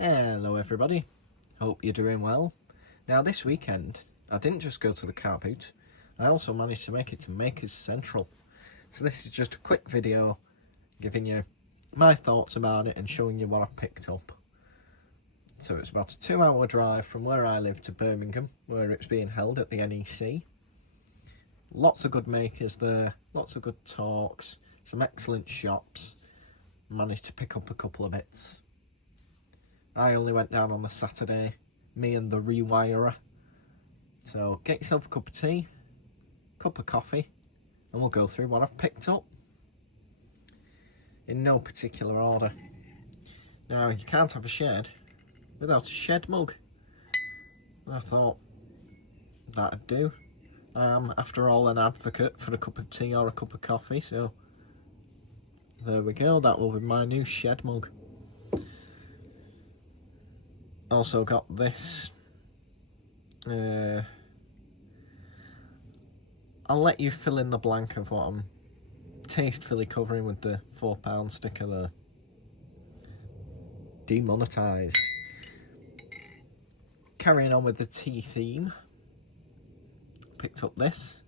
Hello everybody, hope you're doing well. Now this weekend I didn't just go to the car boot, I also managed to make it to Makers Central. So this is just a quick video giving you my thoughts about it and showing you what I picked up. So it's about a 2-hour drive from where I live to Birmingham, where it's being held at the NEC. Lots of good makers there, lots of good talks, some excellent shops. Managed to pick up a couple of bits. I only went down on the Saturday, me and the rewirer. So get yourself a cup of tea, cup of coffee, and we'll go through what I've picked up. In no particular order. Now, you can't have a shed without a shed mug. I thought that'd do. I am, after all, an advocate for a cup of tea or a cup of coffee, so there we go, that will be my new shed mug. Also got this. I'll let you fill in the blank of what I'm tastefully covering with the £4 sticker there. Demonetised. Carrying on with the tea theme. Picked up this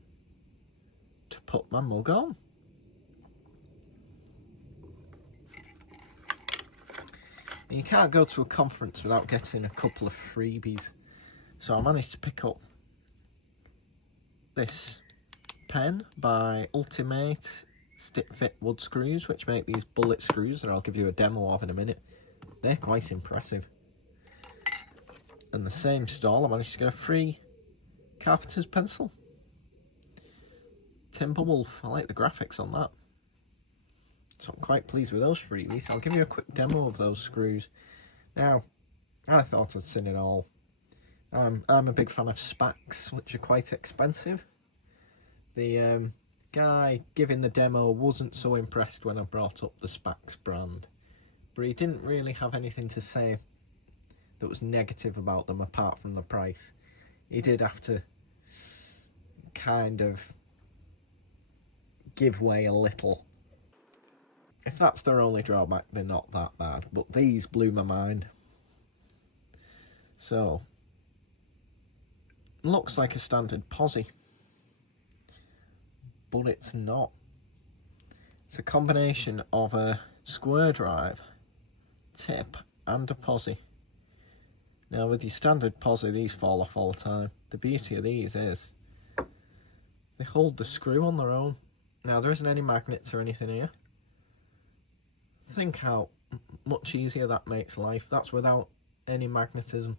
to put my mug on. You can't go to a conference without getting a couple of freebies. So I managed to pick up this pen by Ultimate Stick Fit Wood Screws, which make these bullet screws that I'll give you a demo of in a minute. They're quite impressive. And the same stall, I managed to get a free carpenter's pencil. Timberwolf, I like the graphics on that. So I'm quite pleased with those freebies. I'll give you a quick demo of those screws. Now, I thought I'd seen it all. I'm a big fan of Spacs, which are quite expensive. The guy giving the demo wasn't so impressed when I brought up the Spacs brand. But he didn't really have anything to say that was negative about them apart from the price. He did have to kind of give way a little. If that's their only drawback, they're not that bad. But these blew my mind. So, looks like a standard posi. But it's not. It's a combination of a square drive, tip, and a posi. Now, with your standard posi, these fall off all the time. The beauty of these is they hold the screw on their own. Now, there isn't any magnets or anything here. Think how much easier that makes life. That's without any magnetism.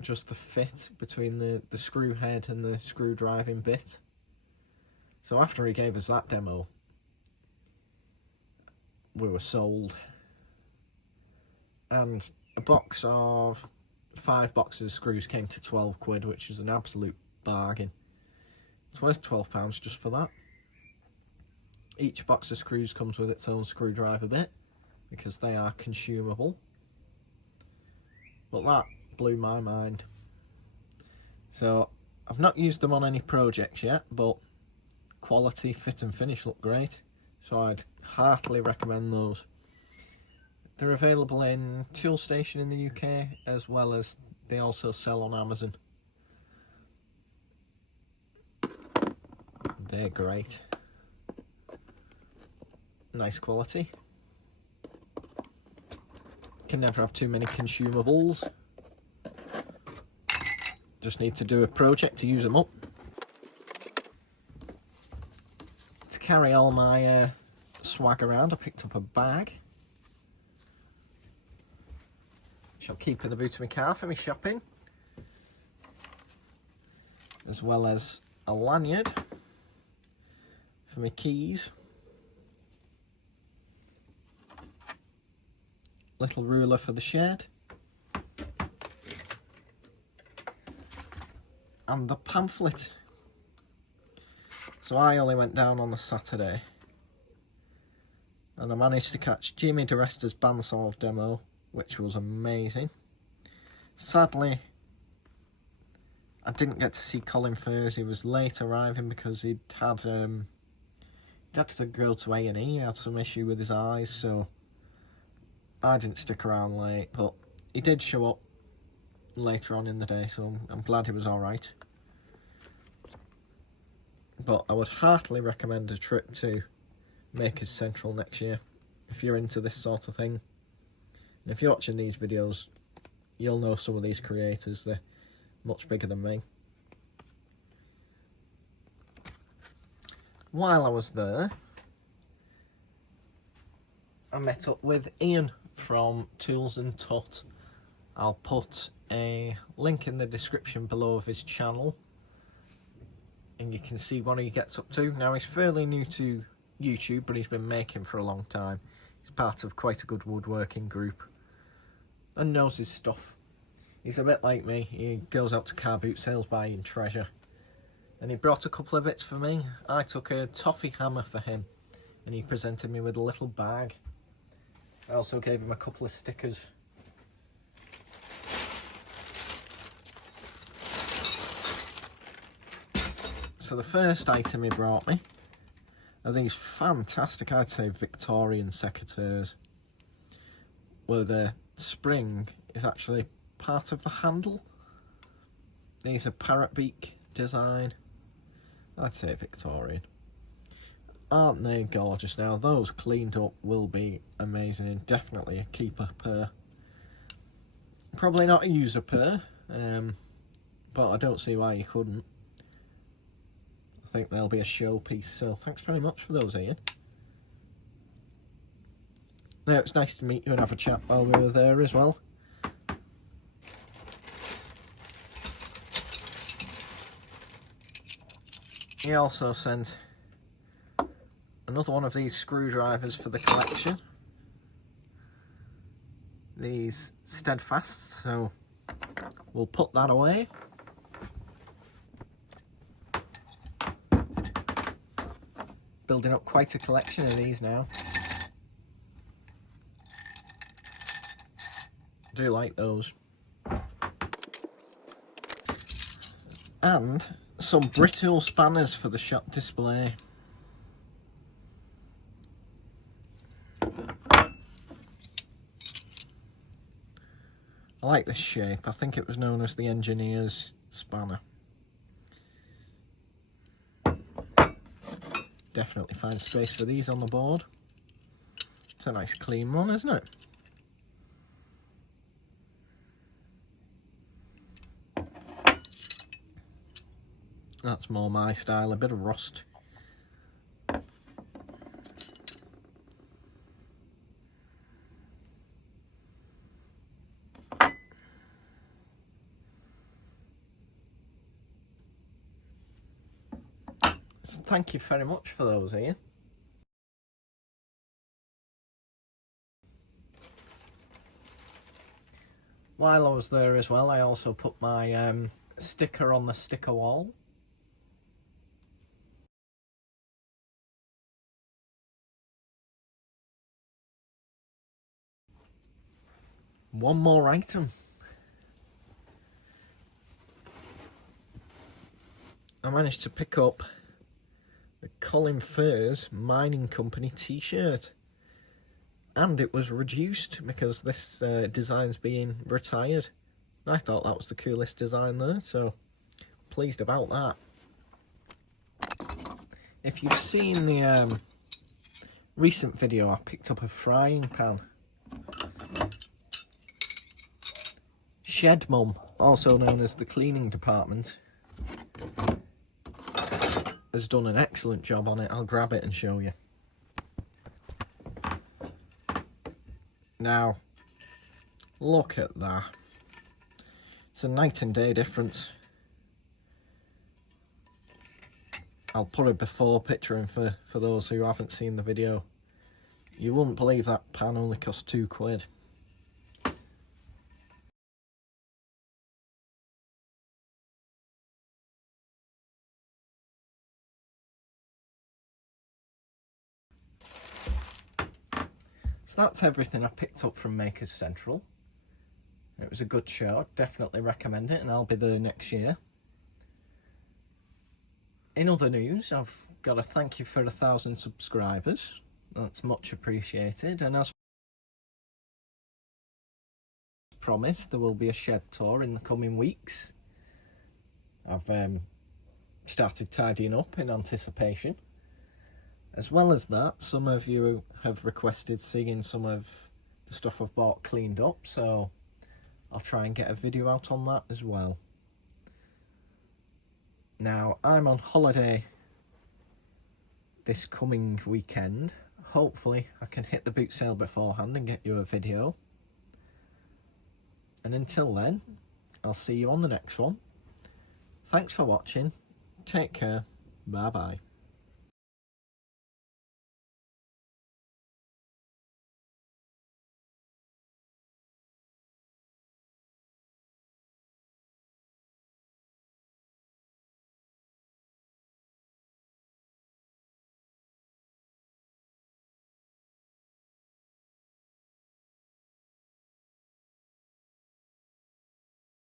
Just the fit between the screw head and the screw driving bit. So after he gave us that demo, we were sold. And a box of 5 boxes of screws came to 12 quid, which is an absolute bargain. It's worth £12 just for that. Each box of screws comes with its own screwdriver bit, because they are consumable. But that blew my mind. So, I've not used them on any projects yet, but quality, fit and finish look great. So I'd heartily recommend those. They're available in Toolstation in the UK, as well as they also sell on Amazon. They're great. Nice quality. Can never have too many consumables. Just need to do a project to use them up. To carry all my swag around, I picked up a bag. Shall keep in the boot of my car for my shopping. As well as a lanyard for my keys. Little ruler for the shed. And the pamphlet. So I only went down on the Saturday. And I managed to catch Jimmy DeResta's bandsaw demo, which was amazing. Sadly, I didn't get to see Colin Furs. He was late arriving because he'd had to go to A&E. He had some issue with his eyes, so I didn't stick around late, but he did show up later on in the day, so I'm glad he was alright. But I would heartily recommend a trip to Makers Central next year if you're into this sort of thing. And if you're watching these videos, you'll know some of these creators. They're much bigger than me. While I was there, I met up with Ian from Tools and Tut. I'll put a link in the description below of his channel, and you can see what he gets up to. Now, he's fairly new to YouTube, but he's been making for a long time. He's part of quite a good woodworking group and knows his stuff. He's a bit like me. He goes out to car boot sales buying treasure, and he brought a couple of bits for me. I took a toffee hammer for him, and he presented me with a little bag. I also gave him a couple of stickers. So the first item he brought me are these fantastic, I'd say, Victorian secateurs, where the spring is actually part of the handle. These are parrot beak design. I'd say Victorian. Aren't they gorgeous? Now, those cleaned up will be amazing, and definitely a keeper pair. Probably not a user pair, but I don't see why you couldn't. I think they'll be a showpiece, so thanks very much for those, Ian. Now, it's nice to meet you and have a chat while we were there as well. He also sent another one of these screwdrivers for the collection. These steadfasts, so we'll put that away. Building up quite a collection of these now. I do like those. And some brittle spanners for the shop display. I like this shape. I think it was known as the engineer's spanner. Definitely find space for these on the board. It's a nice clean one, isn't it? That's more my style, a bit of rust. So thank you very much for those, Ian. While I was there as well, I also put my sticker on the sticker wall. One more item. I managed to pick up a Colin Furze Mining Company t-shirt, and it was reduced because this design's being retired. I thought that was the coolest design there, so pleased about that. If you've seen the recent video, I picked up a frying pan. Shed Mum, also known as the cleaning department, has done an excellent job on it. I'll grab it and show you. Now, look at that. It's a night and day difference. I'll put a before picture in for those who haven't seen the video. You wouldn't believe that pan only cost £2. So that's everything I picked up from Makers Central. It was a good show, definitely recommend it, and I'll be there next year. In other news, I've got a thank you for 1,000 subscribers. That's much appreciated, and as promised, there will be a shed tour in the coming weeks. I've started tidying up in anticipation. As well as that, some of you have requested seeing some of the stuff I've bought cleaned up, so I'll try and get a video out on that as well. Now, I'm on holiday this coming weekend. Hopefully I can hit the boot sale beforehand and get you a video. And until then, I'll see you on the next one. Thanks for watching. Take care. Bye bye.